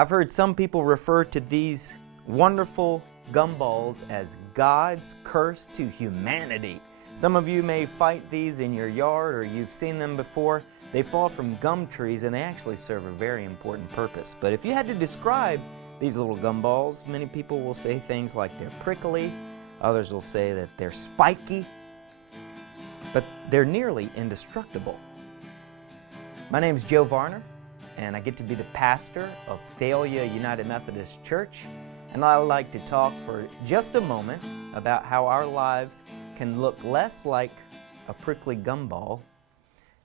I've heard some people refer to these wonderful gumballs as God's curse to humanity. Some of you may fight these in your yard or you've seen them before. They fall from gum trees and they actually serve a very important purpose. But if you had to describe these little gumballs, many people will say things like they're prickly, others will say that they're spiky, but they're nearly indestructible. My name is Joe Varner, and I get to be the pastor of Thalia United Methodist Church, and I'd like to talk for just a moment about how our lives can look less like a prickly gumball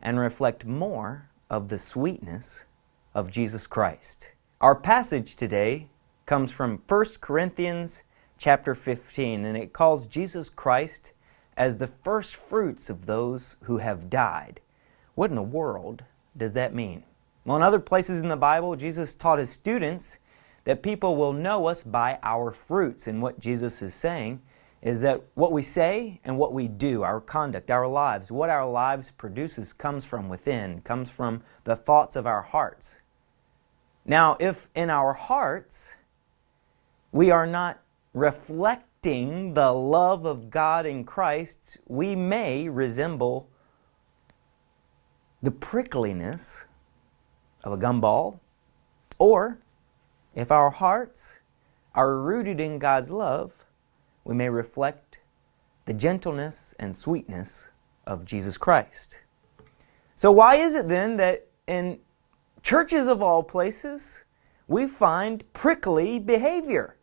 and reflect more of the sweetness of Jesus Christ. Our passage today comes from 1 Corinthians chapter 15, and it calls Jesus Christ as the first fruits of those who have died. What in the world does that mean? Well, in other places in the Bible, Jesus taught his students that people will know us by our fruits. And what Jesus is saying is that what we say and what we do, our conduct, our lives, what our lives produces comes from within, comes from the thoughts of our hearts. Now, if in our hearts we are not reflecting the love of God in Christ, we may resemble the prickliness of a gumball, or if our hearts are rooted in God's love, we may reflect the gentleness and sweetness of Jesus Christ. So why is it then that in churches of all places we find prickly behavior?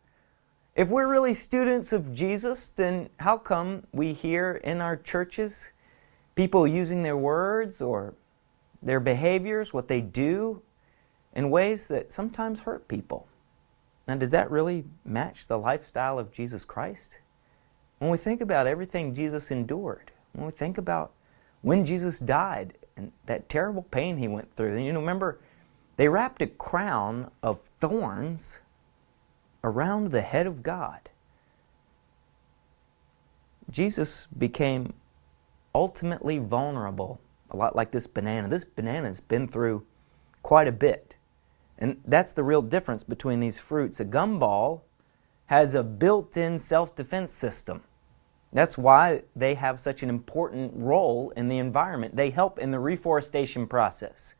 If we're really students of Jesus, then how come we hear in our churches people using their words or their behaviors, what they do, in ways that sometimes hurt people? Now, does that really match the lifestyle of Jesus Christ? When we think about everything Jesus endured, when we think about when Jesus died and that terrible pain he went through, and remember, they wrapped a crown of thorns around the head of God. Jesus became ultimately vulnerable, a lot like this banana. This banana's been through quite a bit. And that's the real difference between these fruits. A gumball has a built-in self-defense system. That's why they have such an important role in the environment. They help in the reforestation process.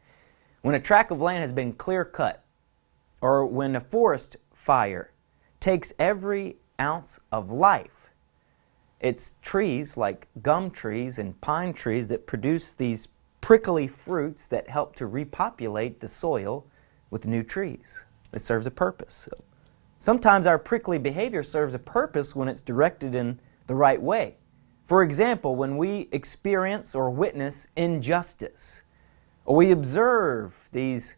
When a tract of land has been clear-cut, or when a forest fire takes every ounce of life, it's trees like gum trees and pine trees that produce these prickly fruits that help to repopulate the soil with new trees. It serves a purpose. So sometimes our prickly behavior serves a purpose when it's directed in the right way. For example, when we experience or witness injustice, or we observe these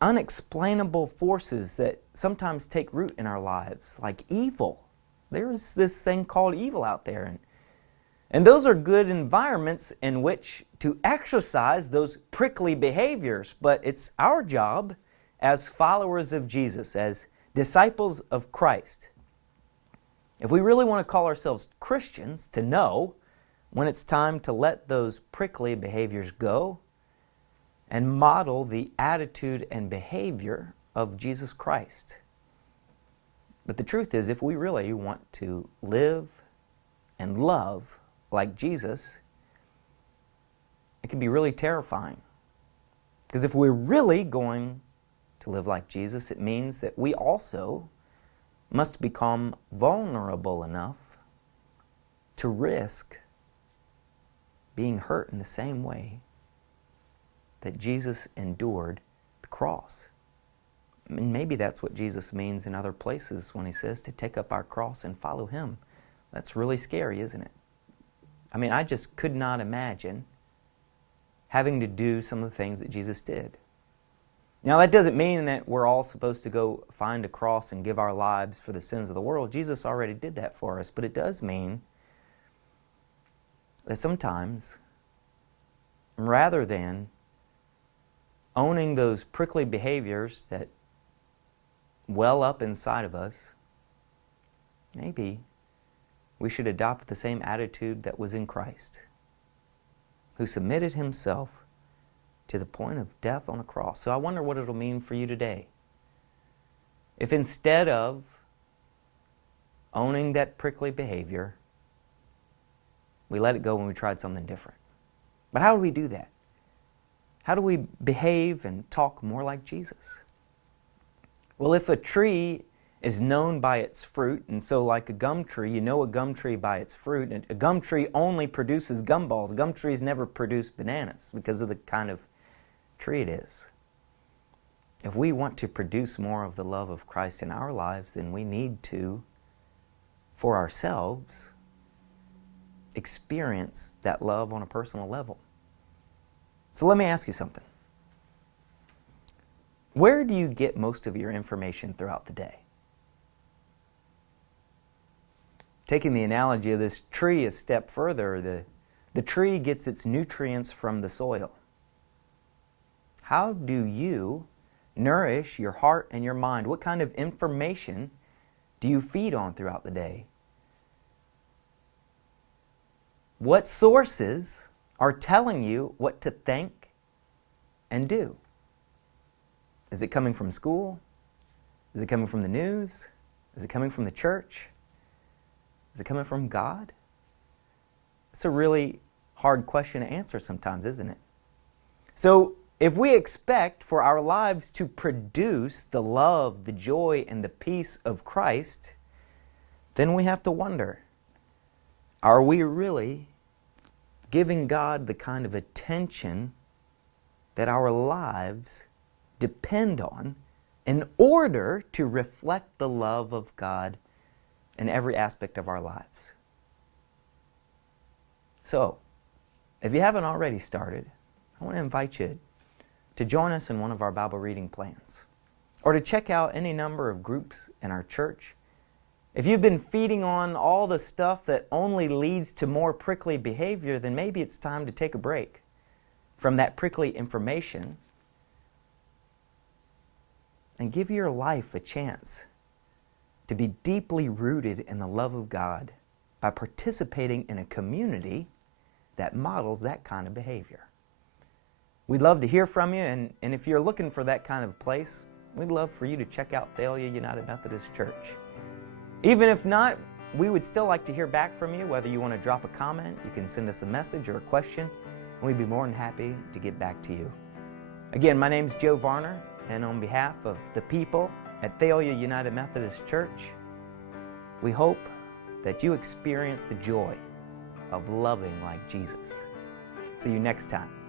unexplainable forces that sometimes take root in our lives, like evil. There's this thing called evil out there. And those are good environments in which to exercise those prickly behaviors. But it's our job as followers of Jesus, as disciples of Christ, if we really want to call ourselves Christians, to know when it's time to let those prickly behaviors go and model the attitude and behavior of Jesus Christ. But the truth is, if we really want to live and love like Jesus, it can be really terrifying. Because if we're really going to live like Jesus, it means that we also must become vulnerable enough to risk being hurt in the same way that Jesus endured the cross. And maybe that's what Jesus means in other places when he says to take up our cross and follow him. That's really scary, isn't it? I mean, I just could not imagine having to do some of the things that Jesus did. Now, that doesn't mean that we're all supposed to go find a cross and give our lives for the sins of the world. Jesus already did that for us. But it does mean that sometimes, rather than owning those prickly behaviors that well up inside of us, maybe we should adopt the same attitude that was in Christ, who submitted himself to the point of death on a cross. So I wonder what it'll mean for you today. if instead of owning that prickly behavior, we let it go when we tried something different? But how do we do that? How do we behave and talk more like Jesus? Well, if a tree is known by its fruit, and so like a gum tree, you know a gum tree by its fruit, and a gum tree only produces gumballs. Gum trees never produce bananas because of the kind of tree it is. If we want to produce more of the love of Christ in our lives, then we need to, for ourselves, experience that love on a personal level. So let me ask you something. Where do you get most of your information throughout the day? Taking the analogy of this tree a step further, the tree gets its nutrients from the soil. How do you nourish your heart and your mind? What kind of information do you feed on throughout the day? What sources are telling you what to think and do? Is it coming from school? Is it coming from the news? Is it coming from the church? Is it coming from God? It's a really hard question to answer sometimes, isn't it? So, if we expect for our lives to produce the love, the joy, and the peace of Christ, then we have to wonder, are we really giving God the kind of attention that our lives depend on in order to reflect the love of God in every aspect of our lives? So, if you haven't already started, I want to invite you to join us in one of our Bible reading plans, or to check out any number of groups in our church. If you've been feeding on all the stuff that only leads to more prickly behavior, then maybe it's time to take a break from that prickly information and give your life a chance to be deeply rooted in the love of God by participating in a community that models that kind of behavior. We'd love to hear from you, and if you're looking for that kind of place, we'd love for you to check out Thalia United Methodist Church. Even if not, we would still like to hear back from you. Whether you want to drop a comment, you can send us a message or a question, and we'd be more than happy to get back to you. Again, my name's Joe Varner, and on behalf of the people at Thalia United Methodist Church, we hope that you experience the joy of loving like Jesus. See you next time.